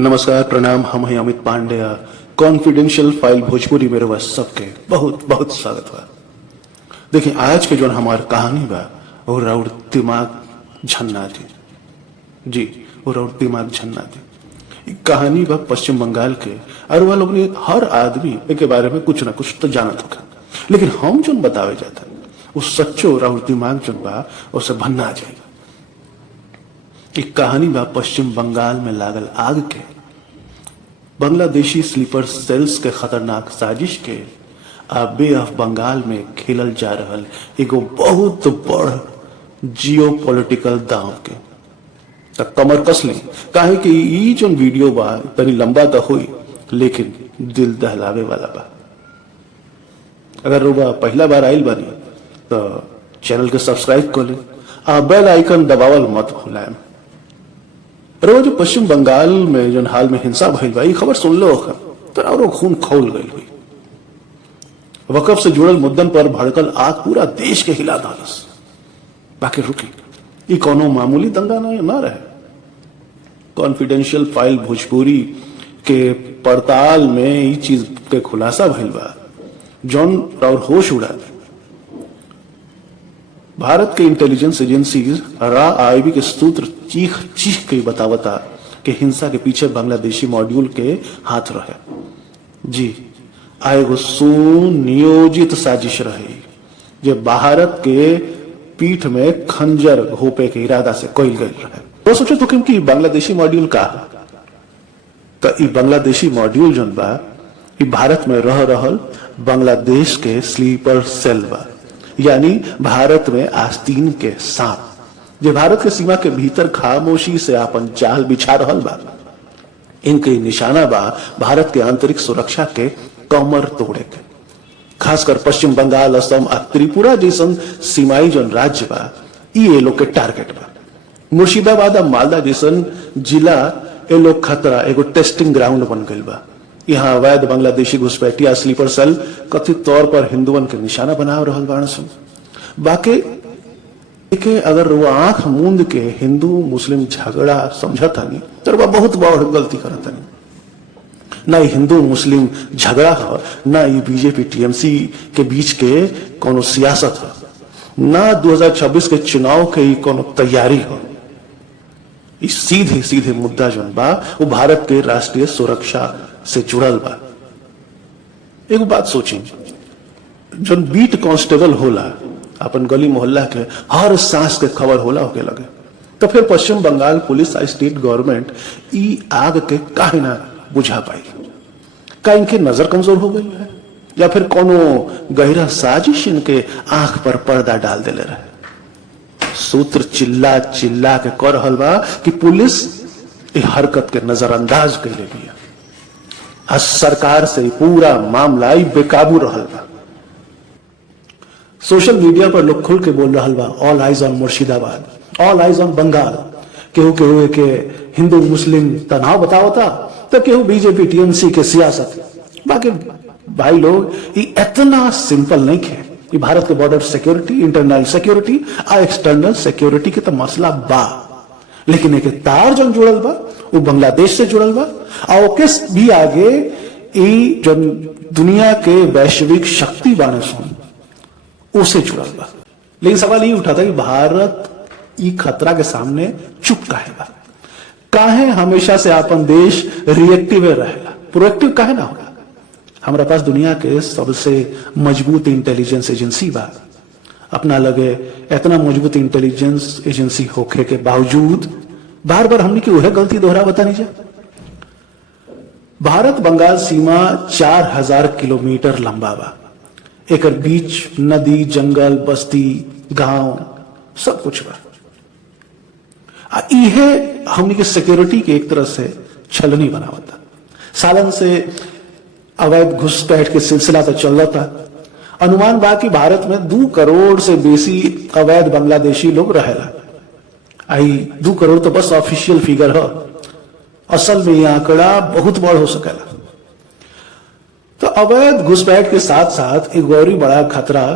नमस्कार, प्रणाम। हम हैं अमित पांडे। कॉन्फिडेंशियल फाइल भोजपुरी में रवा सबके बहुत बहुत स्वागत बा। देखिए, आज के जो हमार कहानी बा वो राउर दिमाग झन्ना दी जी, वो राउर दिमाग झन्ना दी। कहानी बा पश्चिम बंगाल के, और वह लोग ने हर आदमी के बारे में कुछ ना कुछ तो जानत होगा, लेकिन हम जो बतावे जाता वो सच्चो राउर दिमाग जो बा उसे भन्ना जाएगा। एक कहानी बा पश्चिम बंगाल में लागल आग के। बांग्लादेशी स्लीपर सेल्स के खतरनाक साजिश के बे ऑफ बंगाल में खेलल जा रहल एगो बहुत बड़ जियो पॉलिटिकल दांव के तक कमर कसली। काहे कि ई जो वीडियो बा तनी लंबा तो हुई, लेकिन दिल दहलावे वाला बा। अगर रुबा पहला बार आइल बानी तो चैनल के सब्सक्राइब कर ले, बेल आइकन दबावल मत भूलाएं। रोज पश्चिम बंगाल में जो हाल में हिंसा भइल बा, खबर सुन लो तो और खून खौल गई हुई। वकफ से जुड़ल मुद्दन पर भड़कल आग पूरा देश के हिला दालस। बाकी रुकी, ये कोनो मामूली दंगा ना रहे। कॉन्फिडेंशियल फाइल भोजपुरी के पड़ताल में ये चीज के खुलासा भइल बा जौन और होश उड़ा दे। भारत के इंटेलिजेंस एजेंसीज आईबी के सूत्र चीख चीख के बतावता कि हिंसा के पीछे बांग्लादेशी मॉड्यूल के हाथ रहे। जी, आएगो सुनियोजित साजिश रहे जो भारत के पीठ में खंजर घोपे के इरादा से कइल गई रहे। तो सोचो तो कि बांग्लादेशी मॉड्यूल का तो बांग्लादेशी मॉड्यूल जन बा भारत में रह रहल बांग्लादेश के स्लीपर सेल बा, यानी भारत में आस्तीन के सांप जो भारत के सीमा के भीतर खामोशी से अपन जाल बिछा रहल बा। इनके निशाना बा भारत के आंतरिक सुरक्षा के कमर तोड़े के। खासकर पश्चिम बंगाल, असम और त्रिपुरा जैसन सीमाई जो राज्य बा ये लोग के टारगेट बा। मुर्शिदाबाद और मालदा जैसन जिला ये लोग खतरा एगो टेस्टिंग ग्राउंड बन गई बा। यहाँ अवैध बांग्लादेशी घुसपैठिया स्लीपर सेल कथित तौर पर हिंदुओं के निशाना बना रहल बाण सन। बाकी के अगर वो आंख मूंद के हिंदू मुस्लिम झगड़ा समझता नहीं तो वह बहुत बड़ गलती करता नहीं। ना हिंदू मुस्लिम झगड़ा हो, ना ये बीजेपी टीएमसी के बीच के कोनो सियासत हो, ना 2026 के चुनाव के कोनो तैयारी हो। इस सीधे सीधे मुद्दा जो बा वो भारत के राष्ट्रीय सुरक्षा से जुड़ल बा। एक बात सोची, जो बीट कांस्टेबल होला अपन गली मोहल्ला के हर सांस के खबर होला होके लगे, तो फिर पश्चिम बंगाल पुलिस और स्टेट गवर्नमेंट ई आग के काहे ना बुझा पाई। का इनके नजर कमजोर हो गई है या फिर कोनो गहरा साजिश इनके आंख पर पर्दा डाल देले रहे। सूत्र चिल्ला चिल्ला के कर रहल बा कि पुलिस ए हरकत के नजरअंदाज कैले बिया। आज सरकार से पूरा मामला बेकाबू रहल बा। सोशल मीडिया पर लोग खुल के बोल रहल बा, ऑल आइज ऑन मुर्शिदाबाद, ऑल आइज ऑन बंगाल। केहू केहू के हिंदू मुस्लिम तनाव बतावता तो केहू बीजेपी टीएमसी के सियासत। बाकी भाई लोग ये इतना सिंपल नहीं है। ये भारत के बॉर्डर सिक्योरिटी, इंटरनल सिक्योरिटी और एक्सटर्नल सिक्योरिटी के तो मसला बा, लेकिन एक तार जो जुड़ल बा वो बांग्लादेश से जुड़ल बा और किस भी आगे जो दुनिया के वैश्विक शक्ति बाने सुन उसे जुड़ल बा। लेकिन सवाल ये उठा था कि भारत ई खतरा के सामने चुप काहे बा? काहे हमेशा से अपन देश रिएक्टिव रहेला, प्रोएक्टिव काहे ना होगा? हमारे पास दुनिया के सबसे मजबूत इंटेलिजेंस एजेंसी बा। अपना लगे इतना मजबूत इंटेलिजेंस एजेंसी होखे के बावजूद बार बार हमने की वह गलती दोहरा बता नहीं जा। भारत बंगाल सीमा 4000 किलोमीटर लंबा बा। एक बीच नदी, जंगल, बस्ती, गांव सब कुछ बा। इहे हमने के सिक्योरिटी के एक तरह से छलनी बनावता। सालन से अवैध घुसपैठ के सिलसिला तो चल रहा था। अनुमान बा कि भारत में 2 करोड़ से बेसी अवैध बांग्लादेशी लोग रहेला। 2 करोड़ तो बस ऑफिशियल फिगर है, असल में यह आंकड़ा बहुत बड़ हो सकेला। तो अवैध घुसपैठ के साथ साथ एक गौरी बड़ा खतरा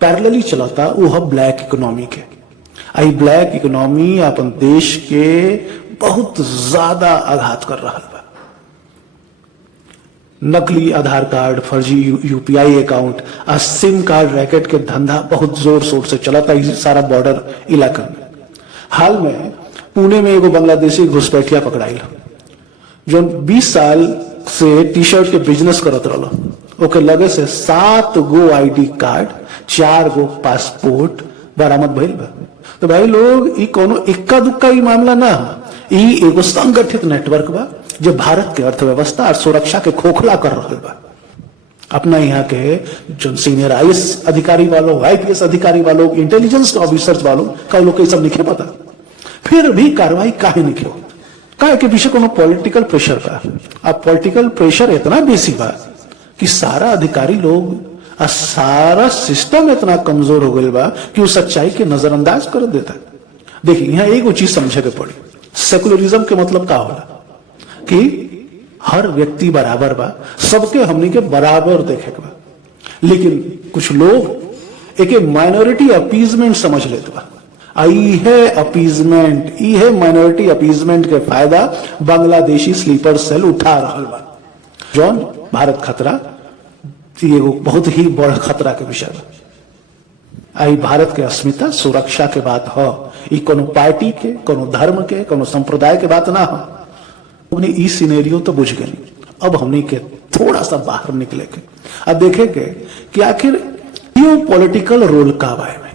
पैरेलली चलता, वो है ब्लैक इकोनॉमी के। आई ब्लैक इकोनॉमी अपन देश के बहुत ज्यादा आघात कर रहा है। नकली आधार कार्ड, फर्जी यूपीआई अकाउंट और सिम कार्ड रैकेट के धंधा बहुत जोर शोर से चला था इस सारा बॉर्डर इलाका में। हाल में पुणे में एगो बांग्लादेशी घुसपैठिया पकड़ाइल जो 20 साल से टी शर्ट के बिजनेस करत रहा। ओके लगे से 7 गो आईडी कार्ड, 4 गो पासपोर्ट बरामद भइल बा। तो भाई लोग ई कोनो इक्का दुक्का ई मामला ना, ई एगो संगठित नेटवर्क बा जो भारत के अर्थव्यवस्था और सुरक्षा के खोखला कर रहा बा। अपना यहाँ के जो सीनियर आईएएस अधिकारी वालों, आईपीएस अधिकारी वालों, इंटेलिजेंस ऑफिसर्स वालों का लोग सब नहीं पता, फिर भी कार्रवाई काहे नहीं हो। काहे के पीछे कोनो पॉलिटिकल प्रेशर बा। अब पॉलिटिकल प्रेशर इतना बेसी बा कि सारा अधिकारी लोग और सारा सिस्टम इतना कमजोर हो गया बा कि वो सच्चाई के नजरअंदाज कर देता। देखिए यहाँ एक चीज समझे के पड़ी, सेकुलरिज्म के मतलब का होला कि हर व्यक्ति बराबर बा, सबके हमनी के बराबर देखे बा। लेकिन कुछ लोग एक माइनॉरिटी अपीजमेंट समझ लेते बा। आई है अपीजमेंट, ई है माइनॉरिटी अपीजमेंट के फायदा बांग्लादेशी स्लीपर सेल उठा रहा बा। जौन भारत खतरा ये बहुत ही बड़ा खतरा के विषय बा। आई भारत के अस्मिता सुरक्षा के बात हो, ई कोनो पार्टी के, कोनो धर्म के, कोनो संप्रदाय के बात ना हो। हमने ई सिनेरियो तो बुझ गए। अब हमने के थोड़ा सा बाहर निकले के अब देखे के कि आखिर जियो पॉलिटिकल रोल का बा में।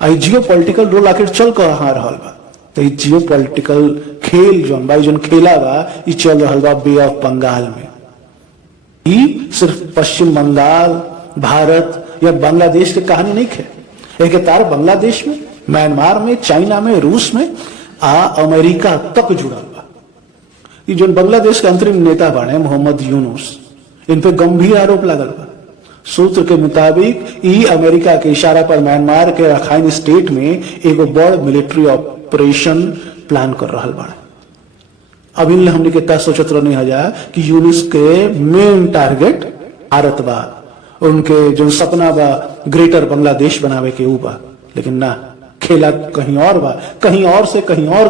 आई जियो पॉलिटिकल रोल आखिर चल कहाँ रहा बा। तो ये जियो पॉलिटिकल खेल जौन भाई जौन खेला बा ये चल रहा बा बे ऑफ बंगाल में। ये सिर्फ पश्चिम बंगाल, भारत या बांग्लादेश की कहानी नहीं है। एक तार बांग्लादेश में, म्यांमार में, चाइना में, रूस में अमेरिका तक जुड़ा बा। ये जो बांग्लादेश के अंतरिम नेता बने मोहम्मद यूनुस, इन पे गंभीर आरोप लगल बा। सूत्र के मुताबिक ई अमेरिका के इशारा पर म्यांमार के रखाइन स्टेट में एगो बड़ मिलिट्री ऑपरेशन प्लान कर रहा बा। अब इन हमने के क्या सोचत रहनी हजा कि यूनिस के मेन टारगेट भारत बा, उनके जो सपना बा ग्रेटर बांग्लादेश बनावे के ऊ बा। लेकिन ना, खेला कहीं और बा, कहीं और से कहीं और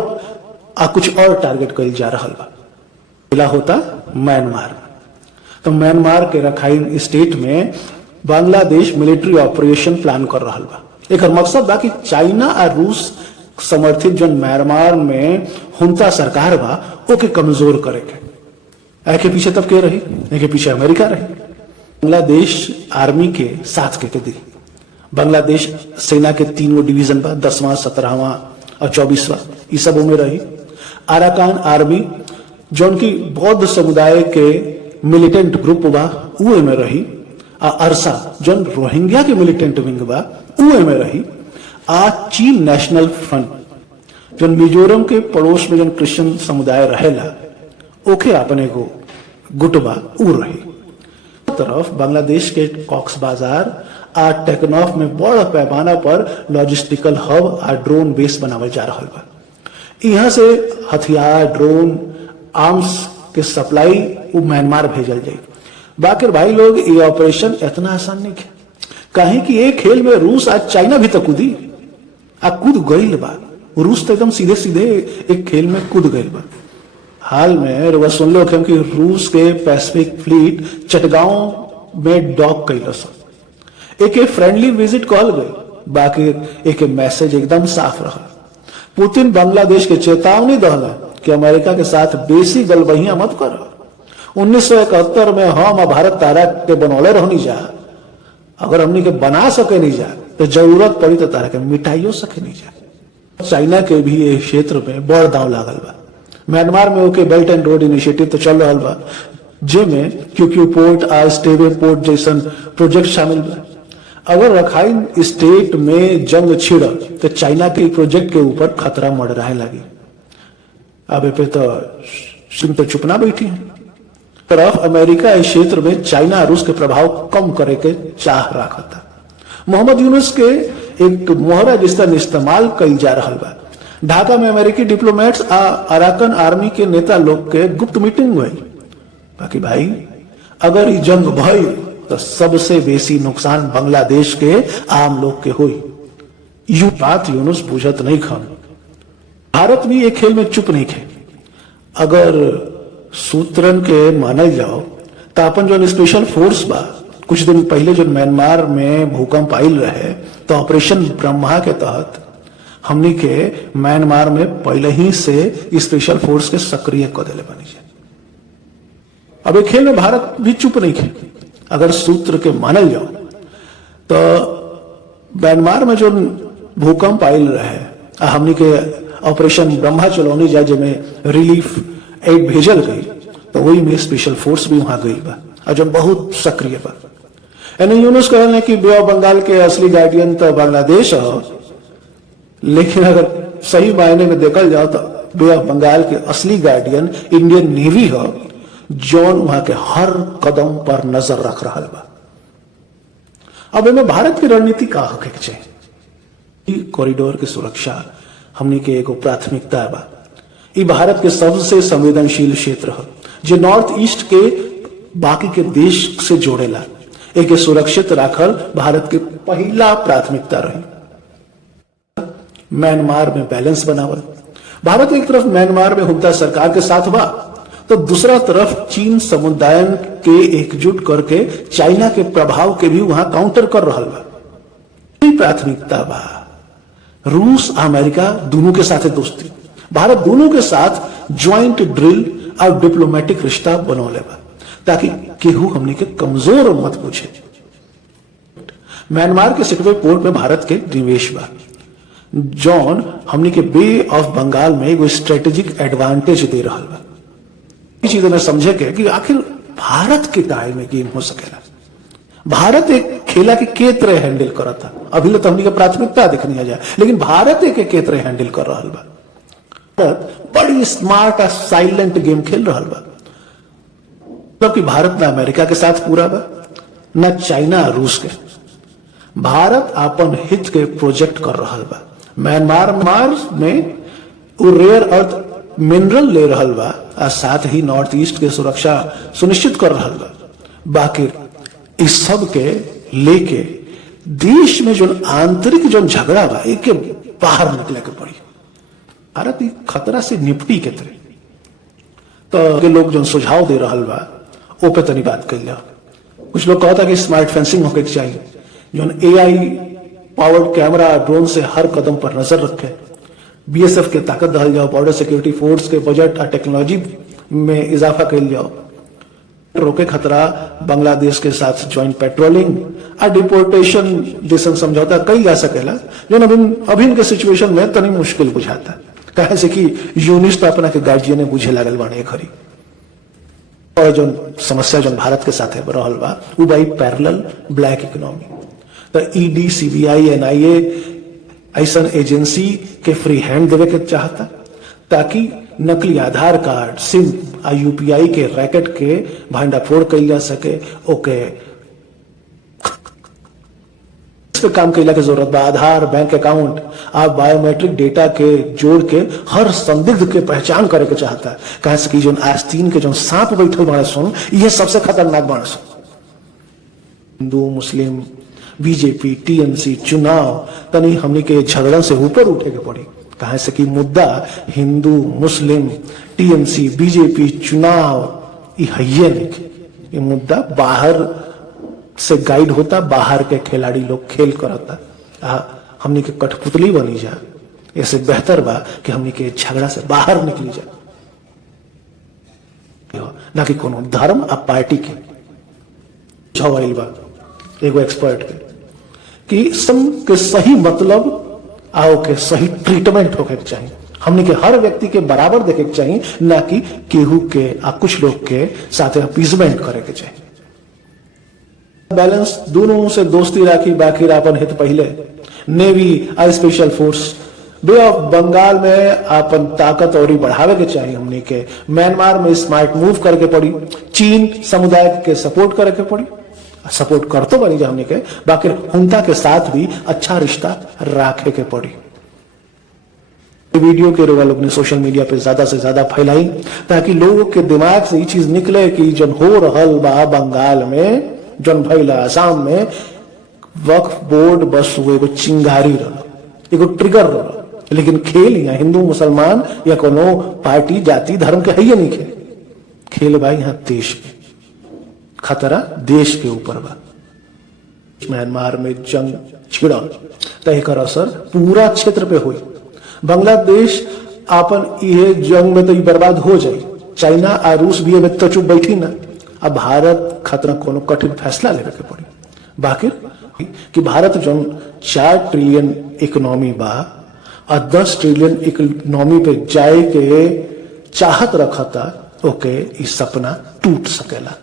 कुछ और टारगेट कल जा रहा बा। खेला होता म्यांमार। तो म्यांमार के रखाइन स्टेट में बांग्लादेश मिलिट्री ऑपरेशन प्लान कर रहा बा। एक मकसद बा कि चाइना और रूस समर्थित जो म्यांमार में हुंता सरकार बा ओके कमजोर करे के। एके पीछे तब के रही, एके पीछे अमेरिका रही। बांग्लादेश आर्मी के साथ के दी बांग्लादेश सेना के 3 डिवीजन बा, 10वां, 17वां और 24वां, ये सब में रही। अराकान आर्मी जो की बौद्ध समुदाय के मिलिटेंट ग्रुप बा उए में रही। अरसा जो रोहिंग्या के मिलिटेंट विंग बा उए में रही। चीन नेशनल फ्रंट जो मिजोरम के पड़ोस में जो क्रिश्चियन समुदाय रहेला ओके अपने को गुटबा उ रही। तरफ बांग्लादेश के कॉक्स बाजार आ टेक्नॉफ में बड़ पैमाना पर लॉजिस्टिकल हब आ ड्रोन बेस बनावल जा रहा बा। यहाँ से हथियार, ड्रोन, आर्म्स के सप्लाई वो म्यांमार भेजल जाए। बाकी भाई लोग ये ऑपरेशन इतना आसान नहीं है। कहीं कि एक खेल में रूस आज चाइना भी तो कूदी कूद गई बा। रूस तो एकदम सीधे सीधे एक खेल में कूद गई बा। हाल में सुन लो कि रूस के पैसिफिक फ्लीट चटगांव में डॉक कैल। एक फ्रेंडली विजिट कहल गई, बाकी एक मैसेज एकदम साफ रहा। पुतिन बांग्लादेश के चेतावनी दहला कि अमेरिका के साथ बेसी गलबहिया मत करो। 1971 में हम भारत तारा के बनौले रहनी जा, अगर हमनी के बना सके नहीं जा तो जरूरत पड़ी तो तारा के मिटाइयो सके नहीं जा। चाइना के भी ये क्षेत्र में बड़ दांव लागल बा। म्यांमार में ओके बेल्ट एंड रोड इनिशिएटिव तो चल रहा बा, जेमे क्यूक्यू पोर्ट आ स्टेबे पोर्ट जैसन प्रोजेक्ट शामिल बा। अगर रखाइन स्टेट में जंग छिड़ तो चाइना के प्रोजेक्ट के ऊपर खतरा मंडराए लगी। अब पे तो चुप ना बैठी है। तरफ अमेरिका इस क्षेत्र में चाइना रूस के प्रभाव कम करे के चाह रखा था। मोहम्मद यूनुस के एक मोहरा जिसका इस्तेमाल कई जा रहा बा। ढाका में अमेरिकी डिप्लोमेट्स अराकन आर्मी के नेता लोग के गुप्त मीटिंग हुई। बाकी भाई अगर ये जंग भई तो सबसे बेसी नुकसान बांग्लादेश के आम लोग के हुई। यू बात यूनुस बुझत नहीं खन। भारत भी एक खेल में चुप नहीं खे। अगर सूत्रन के मानल जाओ तो अपन जो स्पेशल फोर्स बा, कुछ दिन पहले जो म्यांमार में भूकंप आयल रहे तो ऑपरेशन ब्रह्मा के तहत हमनी के म्यांमार में पहले ही से स्पेशल फोर्स के सक्रिय कर दिले बनी जाए। अब एक खेल में भारत भी चुप नहीं खे। अगर सूत्र के मानल जाओ तो म्यांमार में जो भूकंप आयल रहे हमनी के ऑपरेशन ब्रह्मा चलौनी जाए जिसमें रिलीफ एड भेजल गई, तो वही में स्पेशल फोर्स भी वहां गई बा और जो बहुत सक्रिय बा। यानी यूनुस कहने कि बे ऑफ बंगाल के असली गार्डियन तो बांग्लादेश हो, लेकिन अगर सही मायने में देखल जाओ तो बे ऑफ बंगाल के असली गार्डियन इंडियन नेवी हो, जौन वहां के हर कदम पर नजर रख रहा बा। अब इनमें भारत की रणनीति का होके चाहिए। कॉरिडोर की सुरक्षा हमनी के एगो प्राथमिकता बा। ये भारत के सबसे संवेदनशील क्षेत्र है जो नॉर्थ ईस्ट के बाकी के देश से जोड़ेला। एक सुरक्षित राखल भारत के पहला प्राथमिकता रही। म्यांमार में बैलेंस बनावल। भारत एक तरफ म्यांमार में हुंता सरकार के साथ बा तो दूसरा तरफ चीन समुदाय के एकजुट करके चाइना के प्रभाव के भी वहां काउंटर कर रहा बा। प्राथमिकता बा। रूस अमेरिका दोनों के साथ दोस्ती, भारत दोनों के साथ ज्वाइंट ड्रिल और डिप्लोमेटिक रिश्ता बनौले बा ताकि केहू हमने के कमजोर मत पूछे। म्यांमार के सिटवे पोर्ट में भारत के निवेश बा, जॉन हमने के बे ऑफ बंगाल में एगो स्ट्रेटेजिक एडवांटेज दे रहा बा। इस चीज में समझे के कि आखिर भारत के टाइम में गेम हो सकेला। भारत एक खेला के तरह हैंडल करा था। अभी तो हमने के प्राथमिकता दिखनी जाए, लेकिन भारत एक के तरह हैंडल कर रहा बा। भारत बड़ी स्मार्ट और साइलेंट गेम खेल रहा बा। मतलब कि भारत ना अमेरिका के साथ पूरा बा, ना चाइना रूस के। भारत अपन हित के प्रोजेक्ट कर रहा बा। म्यांमार में रेयर अर्थ मिनरल ले रहा बा और साथ ही नॉर्थ ईस्ट के सुरक्षा सुनिश्चित कर रहा बा। बाकी इस सब के लेके देश में जो आंतरिक जो झगड़ा बा एक के बाहर निकले के पड़ी। भारत खतरा से निपटी के तरह तो लोग जो सुझाव दे रहा बा वो पे तनी बात कर लिया। कुछ लोग कहता कि स्मार्ट फेंसिंग होके चाहिए, जो एआई पावर्ड कैमरा ड्रोन से हर कदम पर नजर रखे, बीएसएफ के ताकत दहल जाओ, बॉर्डर सिक्योरिटी फोर्स के बजट और टेक्नोलॉजी में इजाफा कर जाओ, रोके खतरा बांग्लादेश के साथ ज्वाइंट पेट्रोलिंग और डिपोर्टेशन जैसा समझौता कई जा सकेला, जो अभिन के सिचुएशन में तनी मुश्किल बुझाता कहे से कि यूनिस तो अपना के गार्जियन बुझे लागल बाने खरी। और जो समस्या जो भारत के साथ है रहल बा वो बाई पैरेलल ब्लैक इकोनॉमी। तो ईडी सीबीआई एनआईए ऐसा एजेंसी के फ्री हैंड देवे के चाहता ताकि नकली आधार कार्ड, सिम और यूपीआई के रैकेट के भांडाफोड़ कल जा सके। ओके इस पे काम कैला के जरूरत बा। आधार, बैंक अकाउंट और बायोमेट्रिक डेटा के जोड़ के हर संदिग्ध के पहचान करे के चाहता है। कहे कि जो आस्तीन के जो सांप बैठल बड़ा सुन ये सबसे खतरनाक बड़ा सुन। हिंदू मुस्लिम बीजेपी टीएमसी चुनाव तनी हमने के झगड़न से ऊपर उठे के पड़ी। कहे से कि मुद्दा हिंदू मुस्लिम टीएमसी बीजेपी चुनाव ये मुद्दा बाहर से गाइड होता, बाहर के खिलाड़ी लोग खेल करता। हमने के कठपुतली बनी जा, ऐसे बेहतर बा कि हमने के झगड़ा से बाहर निकली जा, ना कि कोनो धर्म आ पार्टी के झवाइल बा एगो एक्सपर्ट के कि सम के सही मतलब आओ के सही ट्रीटमेंट होके चाहिए। हमने के हर व्यक्ति के बराबर देखे के चाहिए, ना कि केहू के आ कुछ लोग के साथ अपीजमेंट करे के चाहिए। बैलेंस दोनों से दोस्ती राखी, बाकी अपन हित पहले। नेवी आ स्पेशल फोर्स बे ऑफ बंगाल में अपन ताकत और बढ़ावे के चाहिए। हमने के म्यांमार में स्मार्ट मूव करके पड़ी, चीन समुदाय के सपोर्ट करे के पड़ी, सपोर्ट कर तो बनी जा हमने के, बाकी हुंता के साथ भी अच्छा रिश्ता राखे के पड़ी। वीडियो के लोग ने सोशल मीडिया पे ज्यादा से ज्यादा फैलाई ताकि लोगों के दिमाग से ये चीज निकले कि जन हो रहल बा बंगाल में, जन भैला आसाम में, वक्फ बोर्ड बस वो एगो चिंगारी रहा, एगो ट्रिगर रहा लेकिन खेल यहाँ हिंदू मुसलमान या कोनो पार्टी जाति धर्म के है ही नहीं। खेल भाई यहाँ देश में खतरा देश के ऊपर बा। म्यांमार में जंग छिड़ल तो एकर असर पूरा क्षेत्र पे हुई। बांग्लादेश आपन ये जंग में तो बर्बाद हो जाए। चाइना और रूस भी अब तो चुप बैठी ना। अब भारत खतरा कोनो कठिन फैसला लेवे के पड़ी। बाकी कि भारत जो 4 ट्रिलियन इकोनॉमी बा और 10 ट्रिलियन इकोनॉमी पे जाए के चाहत रखता, ओके इस सपना टूट सकेला।